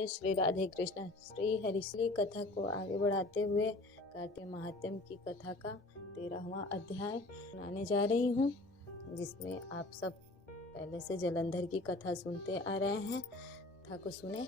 जय श्री राधे कृष्ण। श्री हरिश्री कथा को आगे बढ़ाते हुए कार्तिक महात्म्य की कथा का 13वां अध्याय सुनाने जा रही हूँ, जिसमें आप सब पहले से जलंधर की कथा सुनते आ रहे हैं। कथा को सुने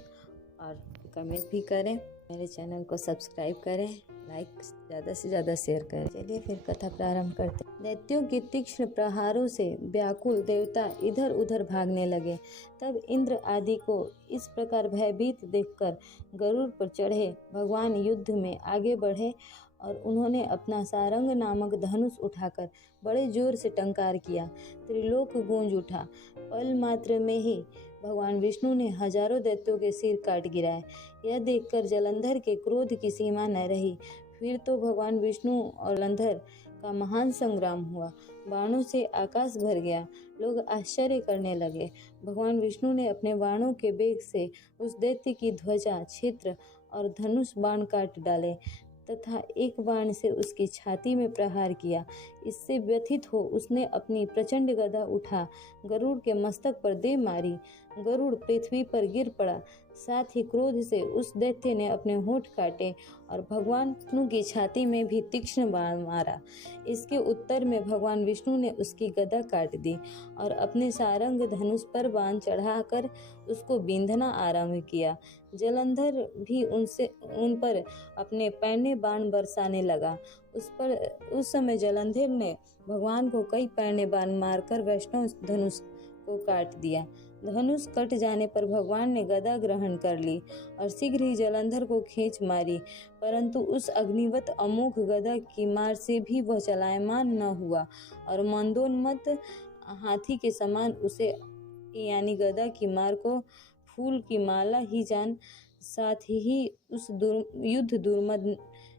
और कमेंट भी करें, मेरे चैनल को सब्सक्राइब करें, लाइक ज़्यादा से ज़्यादा शेयर करें। चलिए फिर कथा प्रारंभ करते हैं। दैत्यों के तीक्ष्ण प्रहारों से व्याकुल देवता इधर उधर भागने लगे। तब इंद्र आदि को इस प्रकार भयभीत देखकर गरुड़ पर चढ़े भगवान युद्ध में आगे बढ़े और उन्होंने अपना सारंग नामक धनुष उठाकर बड़े जोर से टंकार किया। त्रिलोक गूंज उठा। पल मात्र में ही भगवान विष्णु ने हजारों दैत्यों के सिर काट गिराए। यह देखकर जलंधर के क्रोध की सीमा न रही। फिर तो भगवान विष्णु और जलंधर का महान संग्राम हुआ। बाणों से आकाश भर गया। लोग आश्चर्य करने लगे। भगवान विष्णु ने अपने बाणों के वेग से उस दैत्य की ध्वजा, क्षेत्र और धनुष बाण काट डाले तथा एक बाण से उसकी छाती में प्रहार किया। इससे व्यथित हो उसने अपनी प्रचंड गदा उठा गरुड़ के मस्तक पर दे मारी। गरुड़ पृथ्वी पर गिर पड़ा। साथ ही क्रोध से उस दैत्य ने अपने होंठ काटे और भगवान विष्णु की छाती में भी तीक्ष्ण बाण मारा। इसके उत्तर में भगवान विष्णु ने उसकी गदा काट दी और अपने सारंग धनुष पर बाण चढ़ाकर उसको बींधना आरंभ किया। जलंधर भी उन पर अपने पैने बाण बरसाने लगा। उस समय जलंधर ने भगवान को कई पैने बाण मारकर वैष्णव धनुष को काट दिया। धनुष कट जाने पर भगवान ने गदा ग्रहण कर ली और शीघ्र ही जलंधर को खींच मारी, परंतु उस अग्निवत अमोघ गदा की मार से भी वह चलायमान न हुआ और मंदोन्मत्त हाथी के समान उसे यानी गदा की मार को फूल की माला ही जान। साथ ही उस युद्ध दुर्मद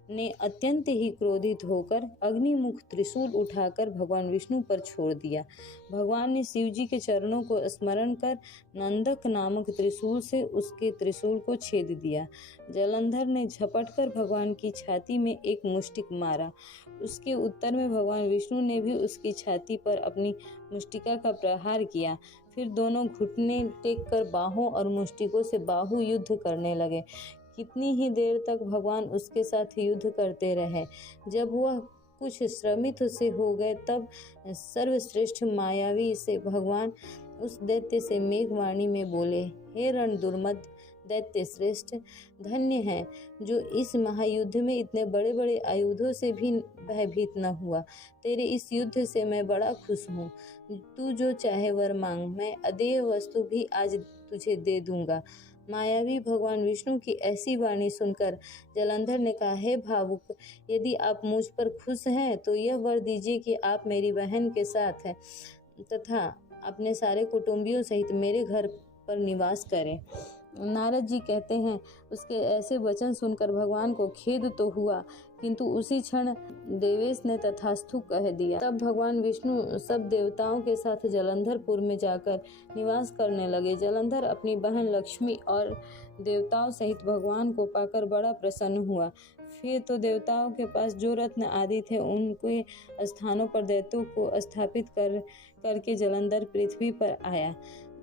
ने अत्यंत ही क्रोधित होकर अग्निमुख त्रिशूल उठाकर भगवान विष्णु पर छोड़ दिया। भगवान ने शिव जी के चरणों को स्मरण कर नंदक नामक त्रिशूल से उसके त्रिशूल को छेद दिया। जलंधर ने झपटकर भगवान की छाती में एक मुष्टिक मारा। उसके उत्तर में भगवान विष्णु ने भी उसकी छाती पर अपनी मुष्टिका का प्रहार किया। फिर दोनों घुटने टेक कर बाहों और मुष्टिकों से बाहु युद्ध करने लगे। कितनी ही देर तक भगवान उसके साथ युद्ध करते रहे। जब वह कुछ श्रमित से हो गए तब सर्वश्रेष्ठ मायावी से भगवान उस दैत्य से मेघवाणी में बोले, हे रण दुर्मद दैत्य श्रेष्ठ, धन्य है जो इस महायुद्ध में इतने बड़े बड़े आयुधों से भी भयभीत न हुआ। तेरे इस युद्ध से मैं बड़ा खुश हूँ। तू जो चाहे वर मांग, मैं अदेय वस्तु भी आज तुझे दे दूंगा। मायावी भगवान विष्णु की ऐसी वाणी सुनकर जलंधर ने कहा, हे भावुक, यदि आप मुझ पर खुश हैं तो यह वर दीजिए कि आप मेरी बहन के साथ हैं तथा अपने सारे कुटुंबियों सहित मेरे घर पर निवास करें। नारद जी कहते हैं, उसके ऐसे वचन सुनकर भगवान को खेद तो हुआ, किंतु उसी क्षण देवेश ने तथास्तु कह दिया। तब भगवान विष्णु सब देवताओं के साथ जलंधरपुर में जाकर निवास करने लगे। जलंधर अपनी बहन लक्ष्मी और देवताओं सहित भगवान को पाकर बड़ा प्रसन्न हुआ। फिर तो देवताओं के पास जो रत्न आदि थे उनके स्थानों पर दैत्यों को स्थापित करके जलंधर पृथ्वी पर आया।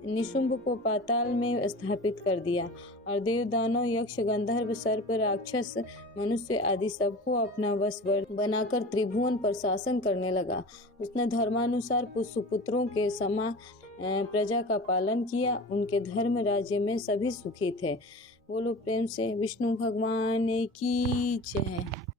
निशुंभ को पाताल में स्थापित कर दिया और देव दानव यक्ष गंधर्व सर्प राक्षस मनुष्य आदि सबको अपना वश बनाकर त्रिभुवन पर शासन करने लगा। उसने धर्मानुसार सुपुत्रों के समान प्रजा का पालन किया। उनके धर्म राज्य में सभी सुखी थे। बोलो प्रेम से विष्णु भगवान की जय।